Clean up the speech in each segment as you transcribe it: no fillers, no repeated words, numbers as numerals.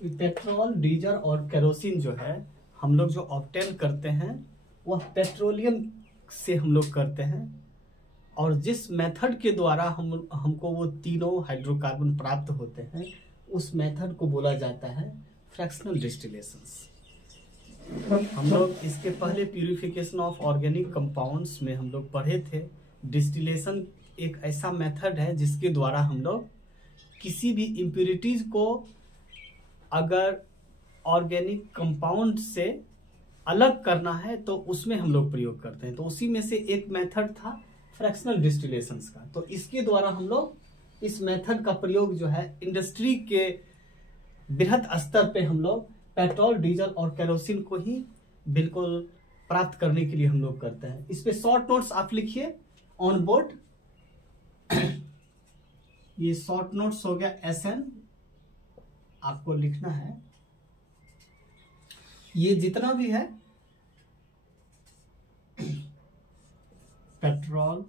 Petrol, diesel और kerosene जो है हम लोग जो ऑब्टेन करते हैं वह पेट्रोलियम से हम लोग करते हैं, और जिस मेथड के द्वारा हमको वो तीनों हाइड्रोकार्बन प्राप्त होते हैं उस मेथड को बोला जाता है फ्रैक्शनल डिस्टिलेशंस। हम लोग इसके पहले प्यूरिफिकेशन ऑफ ऑर्गेनिक कंपाउंड्स में हम लोग पढ़े थे। डिस्टिलेशन एक ऐसा मेथड है जिसके द्वारा हम लोग किसी भी इम्प्यूरिटीज को अगर ऑर्गेनिक कंपाउंड से अलग करना है तो उसमें हम लोग प्रयोग करते हैं। तो उसी में से एक मेथड था फ्रैक्शनल डिस्टिलेशंस का। तो इसके द्वारा हम लोग इस मेथड का प्रयोग जो है इंडस्ट्री के बृहत स्तर पे हम लोग पेट्रोल, डीजल और केरोसिन को ही बिल्कुल प्राप्त करने के लिए हम लोग करते हैं। इस पे शॉर्ट नोट्स आप लिखिए ऑन बोर्ड। ये शॉर्ट नोट्स हो गया SN, आपको लिखना है। ये जितना भी है petrol,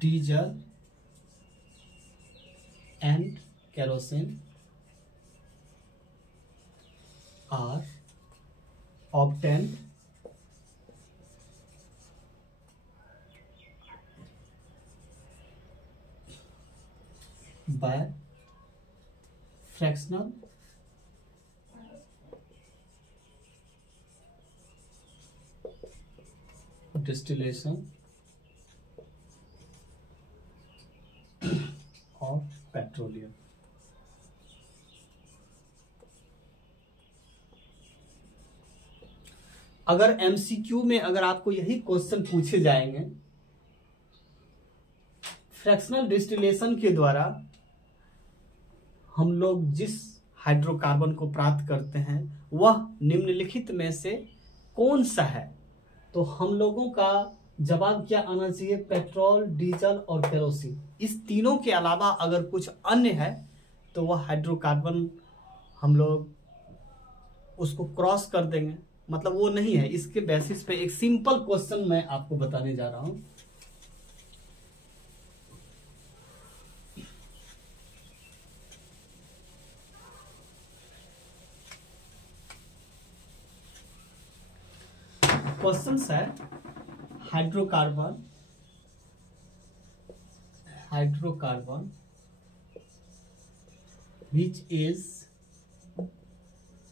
diesel and kerosene are obtained by fractional distillation of petroleum। अगर MCQ में अगर आपको यही क्वेश्चन पूछे जाएंगे, फ्रैक्शनल डिस्टिलेशन के द्वारा हम लोग जिस हाइड्रोकार्बन को प्राप्त करते हैं वह निम्नलिखित में से कौन सा है, तो हम लोगों का जवाब क्या आना चाहिए? पेट्रोल, डीजल और केरोसिन। इस तीनों के अलावा अगर कुछ अन्य है तो वह हाइड्रोकार्बन हम लोग उसको क्रॉस कर देंगे, मतलब वो नहीं है। इसके बेसिस पे एक सिंपल क्वेश्चन मैं आपको बताने जा रहा हूं। क्वेश्चन है hydrocarbon which is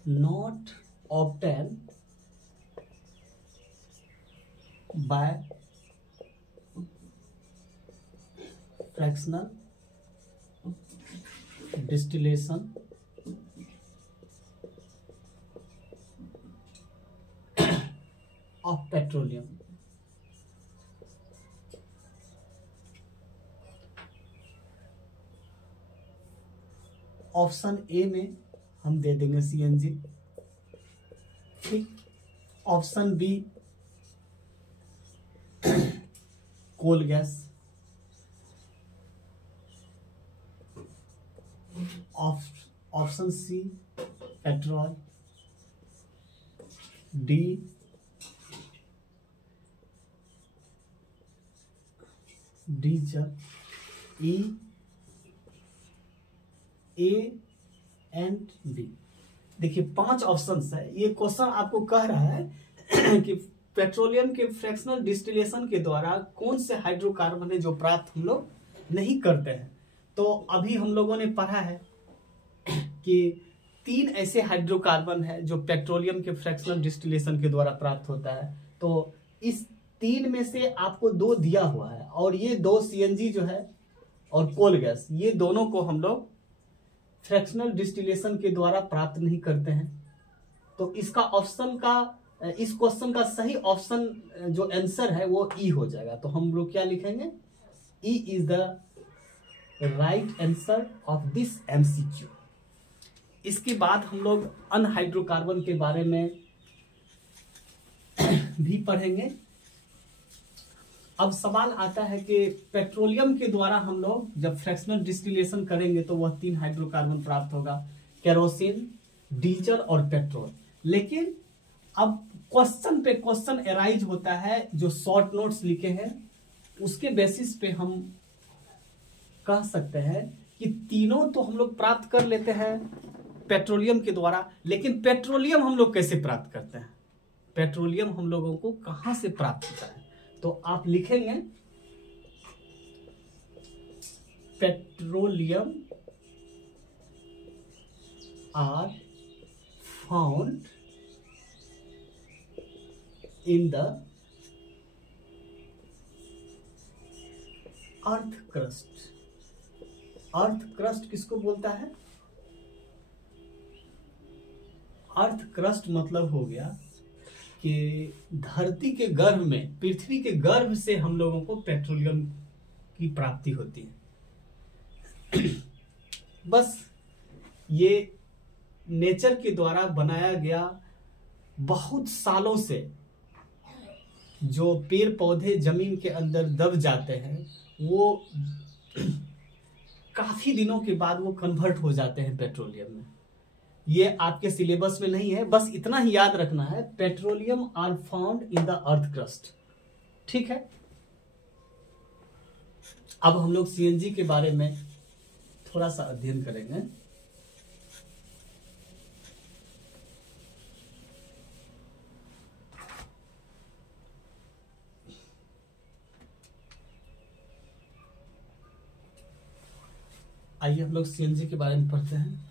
not obtained by fractional distillation of petroleum। Option A में हम दे देंगे CNG, ठीक। Option B coal gas, option C petrol, D diesel, E A and B. देखिए 5 ऑप्शंस है। ये क्वेश्चन आपको कह रहा है कि पेट्रोलियम के फ्रैक्शनल डिस्टिलेशन के द्वारा कौन से हाइड्रोकार्बन है जो प्राप्त हम लोग नहीं करते हैं। तो अभी हम लोगों ने पढ़ा है कि 3 ऐसे हाइड्रोकार्बन है जो पेट्रोलियम के फ्रैक्शनल डिस्टिलेशन के द्वारा प्राप्त होता है। तो इस 3 में से आपको 2 दिया हुआ है, और ये 2 CNG जो है और कोल गैस, ये दोनों को हम लोग फ्रैक्शनल डिस्टिलेशन के द्वारा प्राप्त नहीं करते हैं। तो इसका ऑप्शन का, इस क्वेश्चन का सही ऑप्शन जो आंसर है वो ई हो जाएगा। तो हम लोग क्या लिखेंगे? E is the right answer of this MCQ। इसके बाद हम लोग अनहाइड्रोकार्बन के बारे में भी पढ़ेंगे। अब सवाल आता है कि पेट्रोलियम के द्वारा हम लोग जब फ्रैक्शनल डिस्टिलेशन करेंगे तो वह 3 हाइड्रोकार्बन प्राप्त होगा, केरोसिन, डीजल और पेट्रोल। लेकिन अब क्वेश्चन पे क्वेश्चन अराइज होता है, जो शॉर्ट नोट्स लिखे हैं उसके बेसिस पे हम कह सकते हैं कि तीनों तो हम लोग प्राप्त कर लेते हैं, पेट्रोलियम के द्वारा। लेकिन पेट्रोलियम हम लोग कैसे प्राप्त करते हैं, पेट्रोलियम हम लोगों को कहां से प्राप्त होता है, तो आप लिखेंगे petroleum are found in the earth crust. Earth crust किसको बोलता है, अर्थ क्रस्ट मतलब हो गया कि धरती के गर्भ में, पृथ्वी के गर्भ से हम लोगों को पेट्रोलियम की प्राप्ति होती है। बस ये नेचर के द्वारा बनाया गया, बहुत सालों से जो पेड़ पौधे जमीन के अंदर दब जाते हैं वो काफी दिनों के बाद वो कन्वर्ट हो जाते हैं पेट्रोलियम में। ये आपके सिलेबस में नहीं है, बस इतना ही याद रखना है, petroleum are found in the earth crust. ठीक है, अब हम लोग सीएनजी के बारे में थोड़ा सा अध्ययन करेंगे। आइए हम लोग सीएनजी के बारे में पढ़ते हैं।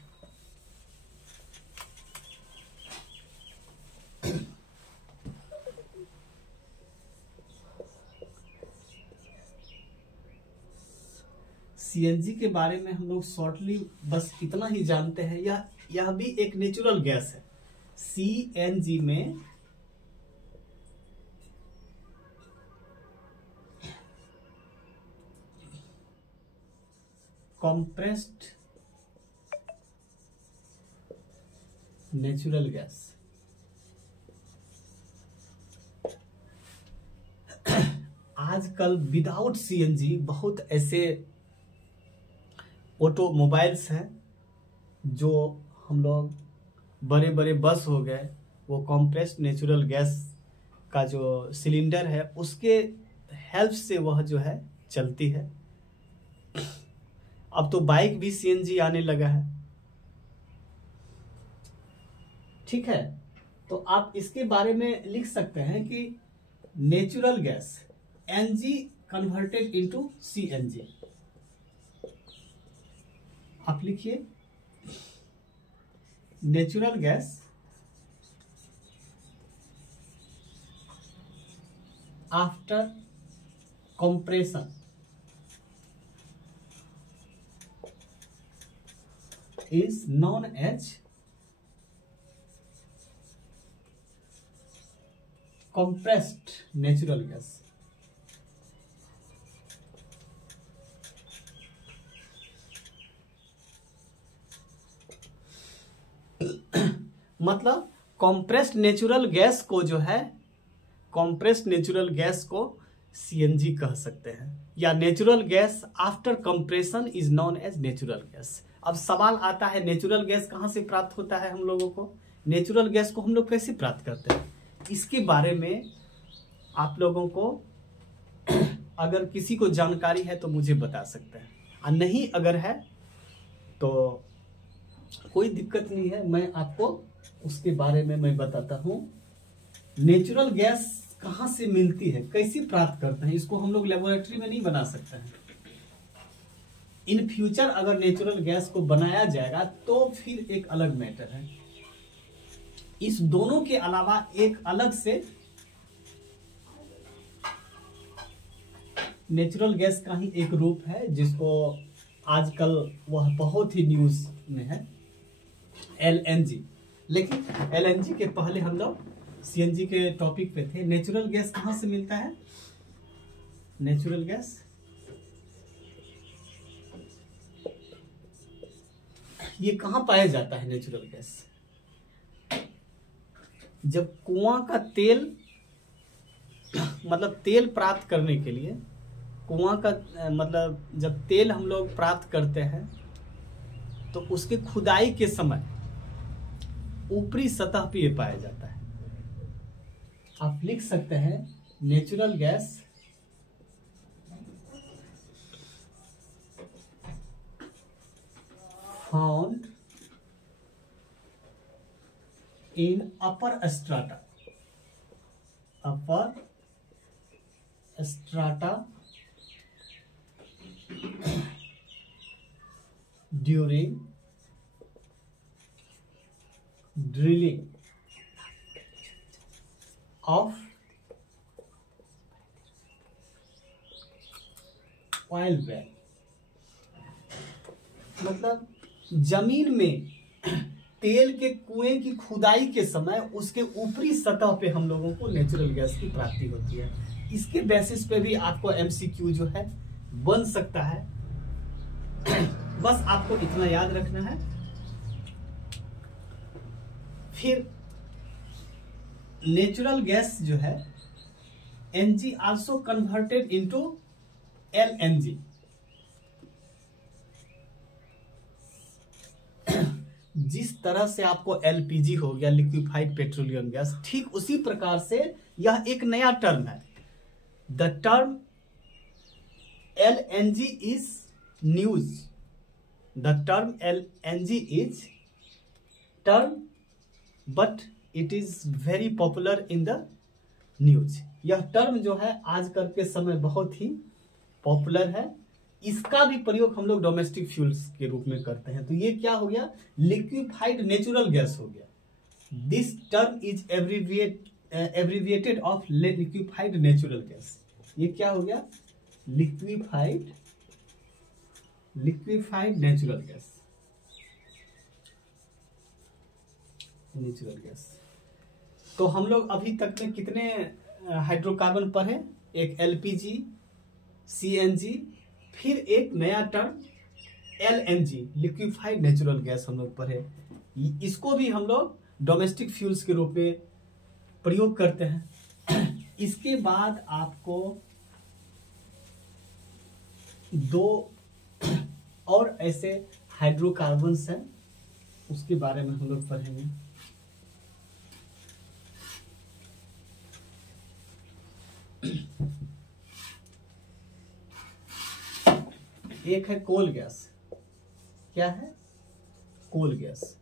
सीएनजी के बारे में हम लोग शॉर्टली बस इतना ही जानते हैं, यह भी एक नेचुरल गैस है। सीएनजी में compressed नेचुरल गैस। आजकल विदाउट सीएनजी बहुत ऐसे ऑटोमोबाइल्स हैं जो हम लोग, बड़े बड़े बस हो गए, वो कॉम्प्रेस्ड नेचुरल गैस का जो सिलेंडर है उसके हेल्प से वह जो है चलती है। अब तो बाइक भी सीएनजी आने लगा है। ठीक है, तो आप इसके बारे में लिख सकते हैं कि natural gas NG converted into CNG. आप लिखिए natural gas after compression is known as compressed natural gas। मतलब कॉम्प्रेस्ड नेचुरल गैस को जो है, कॉम्प्रेस्ड नेचुरल गैस को सीएनजी कह सकते हैं, या natural gas after compression is known as natural gas. अब सवाल आता है नेचुरल गैस कहां से प्राप्त होता है, हम लोगों को नेचुरल गैस को हम लोग कैसे प्राप्त करते हैं, इसके बारे में आप लोगों को अगर किसी को जानकारी है तो मुझे बता सकते हैं, और नहीं अगर है तो कोई दिक्कत नहीं है, मैं आपको उसके बारे में मैं बताता हूं। नेचुरल गैस कहां से मिलती है, कैसे प्राप्त करते हैं, इसको हम लोग लेबोरेटरी में नहीं बना सकते हैं। इन फ्यूचर अगर नेचुरल गैस को बनाया जाएगा तो फिर एक अलग मैटर है। इस दोनों के अलावा एक अलग से नेचुरल गैस का ही एक रूप है जिसको आजकल वह बहुत ही न्यूज में है, एलएनजी। लेकिन एलएनजी के पहले हम लोग सीएनजी के टॉपिक पे थे। नेचुरल गैस कहां से मिलता है, नेचुरल गैस ये कहां पाया जाता है, नेचुरल गैस जब कुआं का तेल, मतलब तेल प्राप्त करने के लिए कुआं का मतलब जब तेल हम लोग प्राप्त करते हैं तो उसके खुदाई के समय ऊपरी सतह पे ये पाया जाता है। आप लिख सकते हैं natural gas found in upper strata during drilling of oil well। मतलब जमीन में तेल के कुएं की खुदाई के समय उसके ऊपरी सतह पे हम लोगों को नेचुरल गैस की प्राप्ति होती है। इसके बेसिस पे भी आपको एमसीक्यू जो है बन सकता है। बस आपको इतना याद रखना है। फिर नेचुरल गैस जो है NG also converted into LNG. जिस तरह से आपको एलपीजी हो गया, लिक्विफाइड पेट्रोलियम गैस, ठीक उसी प्रकार से यह एक नया टर्म है। The term LNG is news. The term LNG is term but it is very popular in the news. यह टर्म जो है आजकल के समय बहुत ही पॉपुलर है। इसका भी प्रयोग हम लोग डोमेस्टिक फ्यूल्स के रूप में करते हैं। तो ये क्या हो गया, लिक्विफाइड नेचुरल गैस हो गया। This term is abbreviated of liquefied natural gas. ये क्या हो गया, लिक्विफाइड नेचुरल गैस। तो हम लोग अभी तक में कितने हाइड्रोकार्बन पढ़े? एक एलपीजी, सीएनजी, फिर एक नया term LNG, liquefied natural gas हम लोग पढ़े। इसको भी हम लोग डोमेस्टिक फ्यूल्स के रूप में प्रयोग करते हैं। इसके बाद आपको दो और ऐसे हाइड्रोकार्बन्स हैं, उसके बारे में हम लोग पढ़ेंगे। एक है कोल गैस। क्या है? कोल गैस।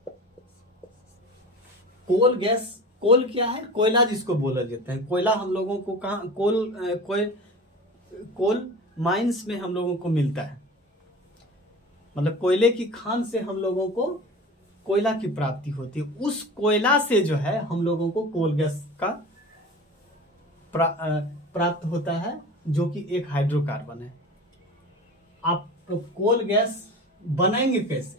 कोल क्या है? कोयला जिसको बोला जाता है। कोयला हम लोगों को कहाँ, कोल माइंस में हम लोगों को मिलता है। मतलब कोयले की खान से हम लोगों को कोयला की प्राप्ति होती है। उस कोयला से जो है हम लोगों को कोल गैस का प्राप्त होता है, जो कि एक हाइड्रोकार्बन है। आप तो कोल गैस बनाएंगे कैसे?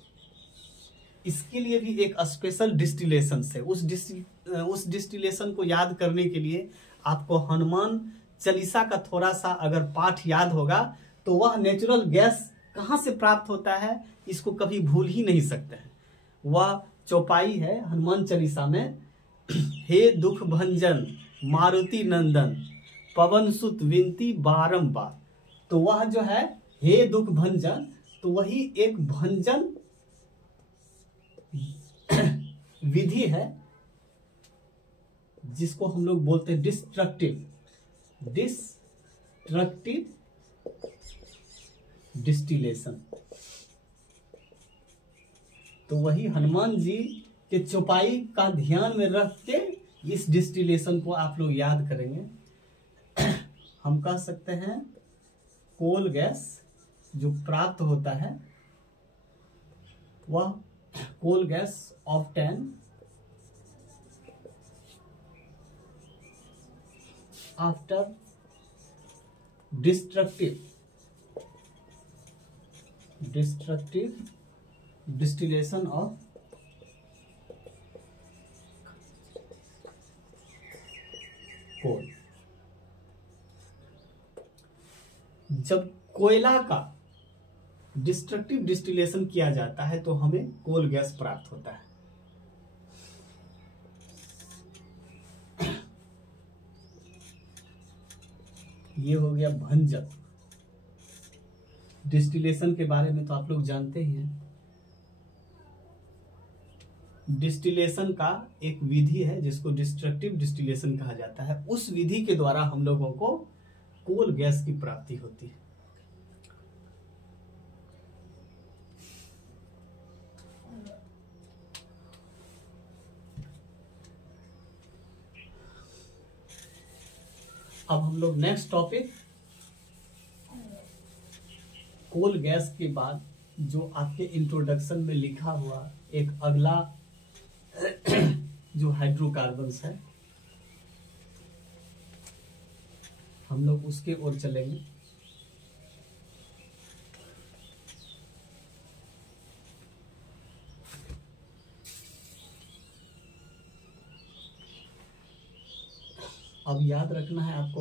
इसके लिए भी एक स्पेशल डिस्टिलेशन से, उस डिस्टिलेशन को याद करने के लिए आपको हनुमान चालीसा का थोड़ा सा अगर पाठ याद होगा तो वह नेचुरल गैस कहाँ से प्राप्त होता है इसको कभी भूल ही नहीं सकते हैं। वह चौपाई है हनुमान चालीसा में, हे दुख भंजन मारुति नंदन पवन सुत विनती बारंबार। तो वह जो है हे दुख भंजन, तो वही एक भंजन विधि है जिसको हम लोग बोलते हैं डिस्ट्रक्टिव डिस्टिलेशन। तो वही हनुमान जी के चौपाई का ध्यान में रख के इस डिस्टिलेशन को आप लोग याद करेंगे। हम कह सकते हैं कोल गैस जो प्राप्त होता है वह coal gas obtain after destructive distillation of coal. जब कोयला का डिस्ट्रक्टिव डिस्टिलेशन किया जाता है तो हमें कोल गैस प्राप्त होता है। ये हो गया भंजक। डिस्टिलेशन के बारे में तो आप लोग जानते ही हैं। डिस्टिलेशन का एक विधि है जिसको डिस्ट्रक्टिव डिस्टिलेशन कहा जाता है। उस विधि के द्वारा हम लोगों को कोल गैस की प्राप्ति होती है। अब हम लोग नेक्स्ट टॉपिक, कोल गैस के बाद जो आपके इंट्रोडक्शन में लिखा हुआ एक अगला जो हाइड्रोकार्बन्स है, हम लोग उसके ओर चलेंगे। अब याद रखना है आपको